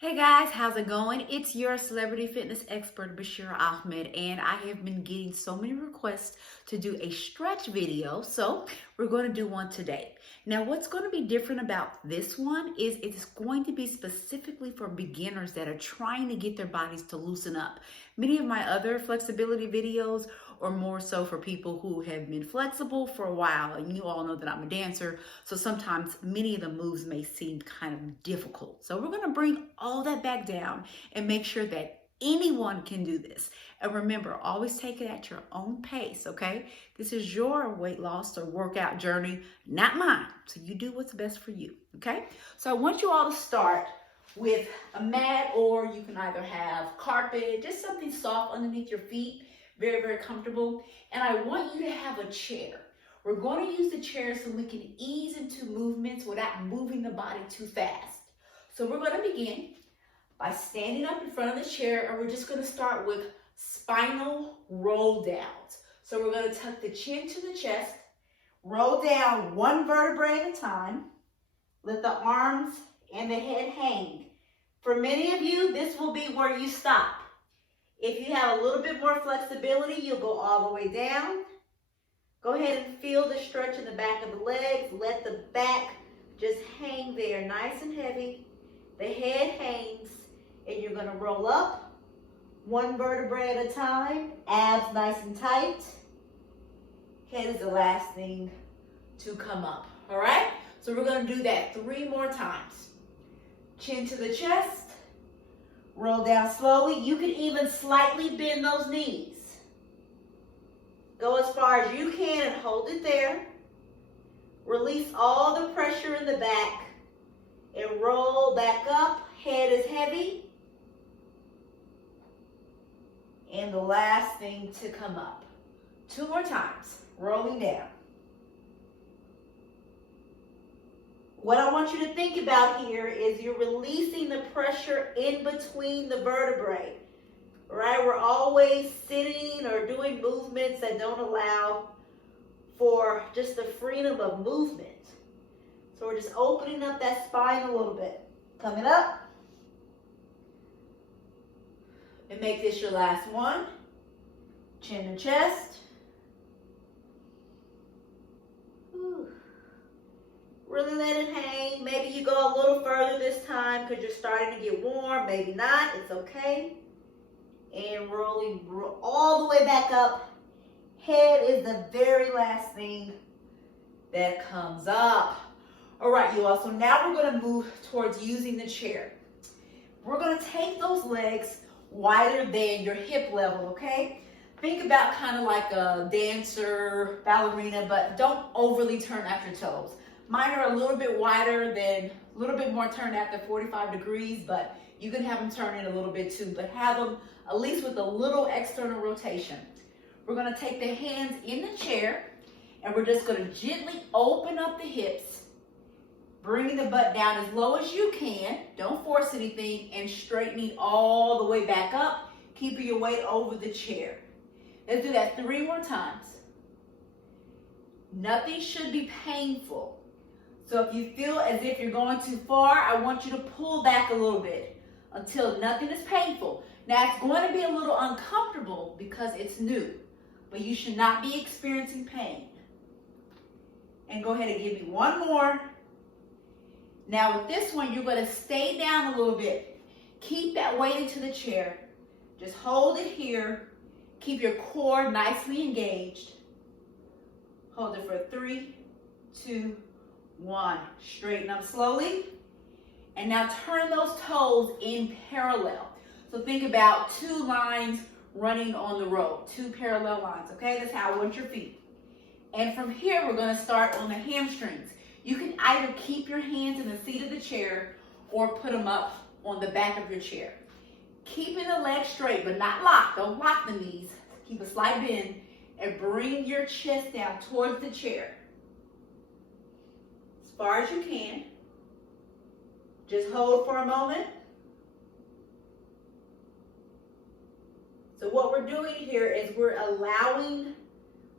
Hey guys, how's it going? It's your celebrity fitness expert, Basheerah Ahmad, and I have been getting so many requests to do a stretch video, so we're going to do one today. Now, what's going to be different about this one is it's going to be specifically for beginners that are trying to get their bodies to loosen up. Many of my other flexibility videos are more so for people who have been flexible for a while, and you all know that I'm a dancer, so sometimes many of the moves may seem kind of difficult. So we're going to bring all that back down and make sure that anyone can do this. And remember, always take it at your own pace, okay? This is your weight loss or workout journey, not mine. So you do what's best for you, okay? So I want you all to start with a mat, or you can either have carpet, just something soft underneath your feet, very, very comfortable. And I want you to have a chair. We're going to use the chair so we can ease into movements without moving the body too fast. So we're going to begin by standing up in front of the chair, and we're just going to start with spinal roll downs. So we're going to tuck the chin to the chest, roll down one vertebrae at a time, let the arms and the head hang. For many of you, this will be where you stop. If you have a little bit more flexibility, you'll go all the way down. Go ahead and feel the stretch in the back of the legs. Let the back just hang there, nice and heavy. The head hangs, and you're going to roll up one vertebrae at a time, abs nice and tight. Head is the last thing to come up, all right? So we're going to do that 3 more times. Chin to the chest, roll down slowly. You can even slightly bend those knees. Go as far as you can and hold it there. Release all the pressure in the back and roll back up. Head is heavy. And the last thing to come up. 2 more times, rolling down. What I want you to think about here is you're releasing the pressure in between the vertebrae. Right? We're always sitting or doing movements that don't allow for just the freedom of movement. So we're just opening up that spine a little bit. Coming up. And make this your last one. Chin and chest. Whew. Really let it hang. Maybe you go a little further this time because you're starting to get warm. Maybe not. It's okay. And rolling all the way back up. Head is the very last thing that comes up. All right, you all. So now we're going to move towards using the chair. We're going to take those legs wider than your hip level, okay? Think about kind of like a dancer, ballerina, but don't overly turn out your toes. Mine are a little bit wider than, a little bit more turned out than 45 degrees, but you can have them turn in a little bit too, but have them at least with a little external rotation. We're going to take the hands in the chair, and we're just going to gently open up the hips, bringing the butt down as low as you can. Don't force anything, and straightening all the way back up, keeping your weight over the chair. Let's do that 3 more times. Nothing should be painful. So if you feel as if you're going too far, I want you to pull back a little bit until nothing is painful. Now, it's going to be a little uncomfortable because it's new, but you should not be experiencing pain. And go ahead and give me 1 more. Now, with this one, you're going to stay down a little bit. Keep that weight into the chair. Just hold it here. Keep your core nicely engaged. Hold it for 3, 2, 1. Straighten up slowly. And now turn those toes in parallel. So think about 2 lines running on the road. 2 parallel lines, okay? That's how I want your feet. And from here, we're going to start on the hamstrings. You can either keep your hands in the seat of the chair or put them up on the back of your chair. Keeping the legs straight, but not locked. Don't lock the knees. Keep a slight bend and bring your chest down towards the chair. As far as you can. Just hold for a moment. So what we're doing here is we're allowing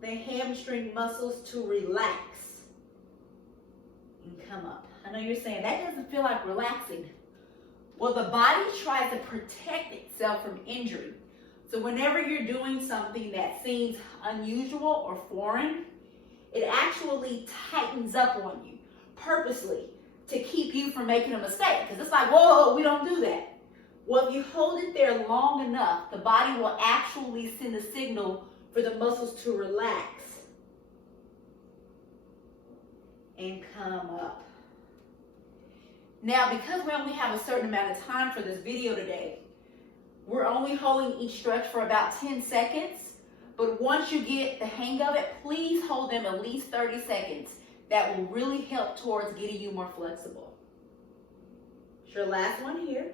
the hamstring muscles to relax and come up. I know you're saying, that doesn't feel like relaxing. Well, the body tries to protect itself from injury. So whenever you're doing something that seems unusual or foreign, it actually tightens up on you purposely to keep you from making a mistake. Because it's like, whoa, we don't do that. Well, if you hold it there long enough, the body will actually send a signal for the muscles to relax and come up. Now, because we only have a certain amount of time for this video today, we're only holding each stretch for about 10 seconds. But once you get the hang of it, please hold them at least 30 seconds. That will really help towards getting you more flexible. It's your last one here.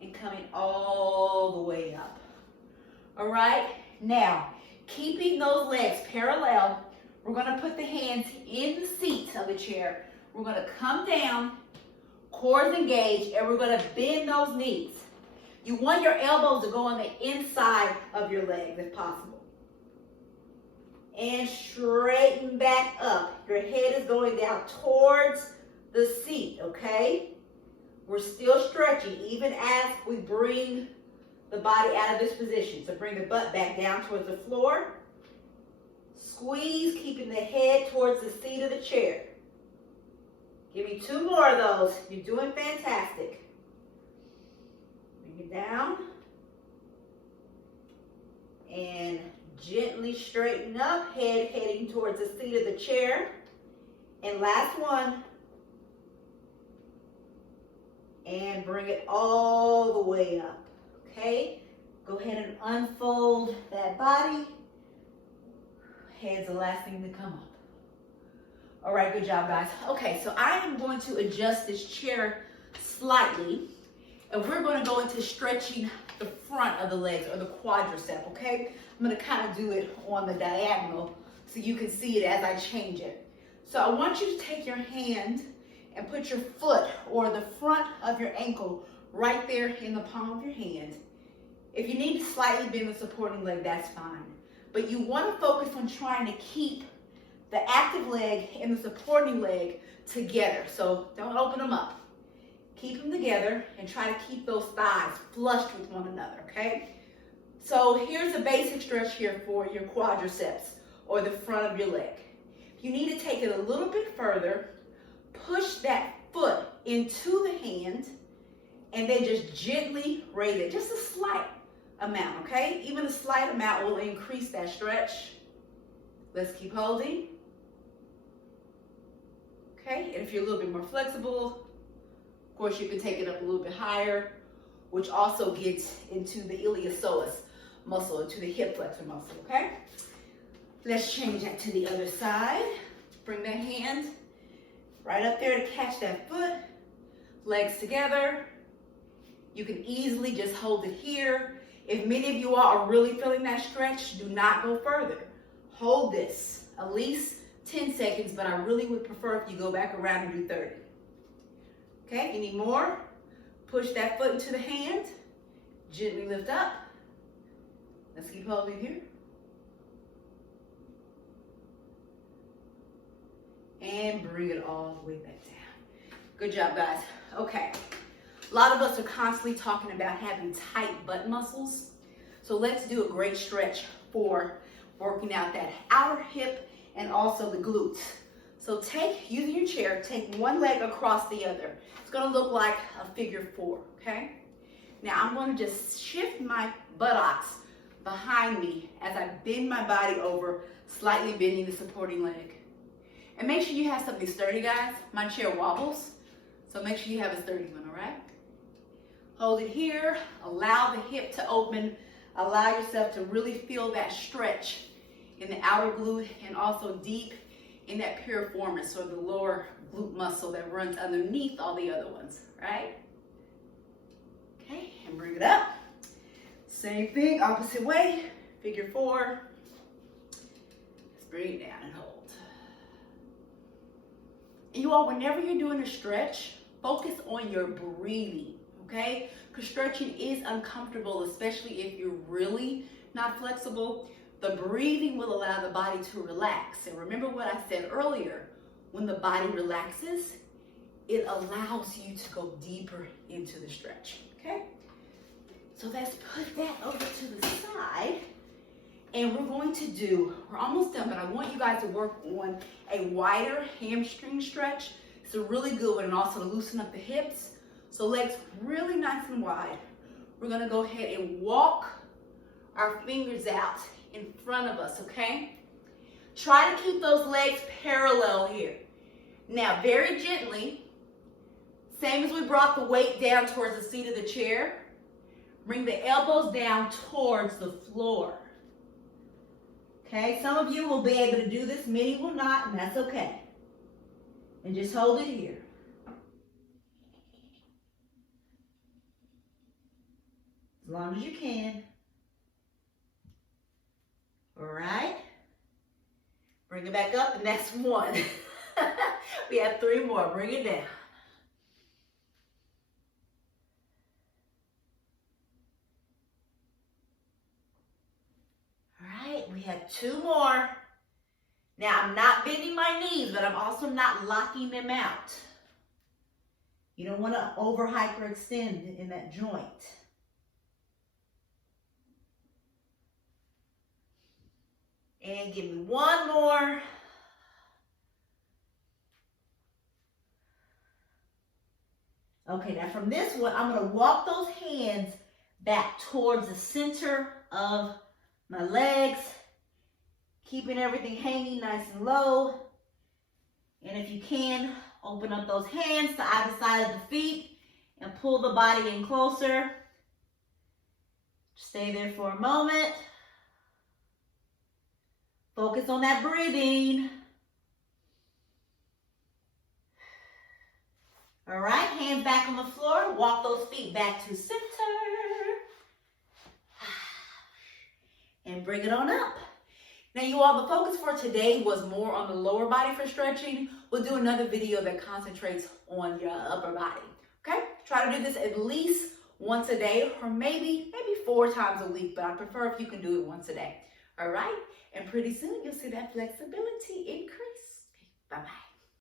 And coming all the way up. All right, now, keeping those legs parallel, we're gonna put the hands in the seat of the chair. We're gonna come down, quads engaged, and we're gonna bend those knees. You want your elbows to go on the inside of your legs if possible. And straighten back up. Your head is going down towards the seat, okay? We're still stretching even as we bring the body out of this position. So bring the butt back down towards the floor. Squeeze, keeping the head towards the seat of the chair. Give me 2 more of those. You're doing fantastic. Bring it down. And gently straighten up, head heading towards the seat of the chair. And last one. And bring it all the way up, okay? Go ahead and unfold that body. Head's the last thing to come up. All right, good job, guys. Okay, so I am going to adjust this chair slightly, and we're going to go into stretching the front of the legs, or the quadricep, okay? I'm going to kind of do it on the diagonal so you can see it as I change it. So I want you to take your hand and put your foot or the front of your ankle right there in the palm of your hand. If you need to slightly bend the supporting leg, that's fine. But you want to focus on trying to keep the active leg and the supporting leg together. So don't open them up. Keep them together and try to keep those thighs flushed with one another, okay? So here's a basic stretch here for your quadriceps or the front of your leg. If you need to take it a little bit further, push that foot into the hand and then just gently raise it. Just a slight amount, okay? Even a slight amount will increase that stretch. Let's keep holding. Okay, and if you're a little bit more flexible, of course you can take it up a little bit higher, which also gets into the iliopsoas muscle, into the hip flexor muscle, okay? Let's change that to the other side. Bring that hand right up there to catch that foot, legs together. You can easily just hold it here. If many of you all are really feeling that stretch, do not go further. Hold this at least 10 seconds, but I really would prefer if you go back around and do 30. Okay, if you need more, push that foot into the hand, gently lift up. Let's keep holding here. And bring it all the way back down. Good job, guys. Okay. A lot of us are constantly talking about having tight butt muscles. So let's do a great stretch for working out that outer hip and also the glutes. So using your chair, take one leg across the other. It's gonna look like a figure 4, okay? Now I'm gonna just shift my buttocks behind me as I bend my body over, slightly bending the supporting leg. And make sure you have something sturdy, guys. My chair wobbles, so make sure you have a sturdy one, all right? Hold it here, allow the hip to open, allow yourself to really feel that stretch in the outer glute and also deep in that piriformis, or the lower glute muscle that runs underneath all the other ones, right? Okay, and bring it up. Same thing, opposite way, figure 4. Let's bring it down and hold. And you all, whenever you're doing a stretch, focus on your breathing, okay? Because stretching is uncomfortable, especially if you're really not flexible. The breathing will allow the body to relax. And remember what I said earlier, when the body relaxes, it allows you to go deeper into the stretch, okay? So let's put that over to the side. And we're almost done, but I want you guys to work on a wider hamstring stretch. It's a really good one, and also to loosen up the hips. So legs really nice and wide. We're gonna go ahead and walk our fingers out in front of us, okay? Try to keep those legs parallel here. Now, very gently, same as we brought the weight down towards the seat of the chair, bring the elbows down towards the floor. Okay, some of you will be able to do this, many will not, and that's okay. And just hold it here. As long as you can. All right. Bring it back up, and that's one. We have 3 more. Bring it down. All right, we have 2 more. Now, I'm not bending my knees, but I'm also not locking them out. You don't want to over hyperextend in that joint. And give me 1 more. Okay, now from this one, I'm going to walk those hands back towards the center of my legs, keeping everything hanging nice and low. And if you can, open up those hands to either side of the feet and pull the body in closer. Stay there for a moment. Focus on that breathing. All right, hands back on the floor. Walk those feet back to center. And bring it on up. Now you all, the focus for today was more on the lower body for stretching. We'll do another video that concentrates on your upper body. Okay? Try to do this at least once a day, or maybe 4 times a week, but I prefer if you can do it once a day. All right? And pretty soon you'll see that flexibility increase. Bye-bye.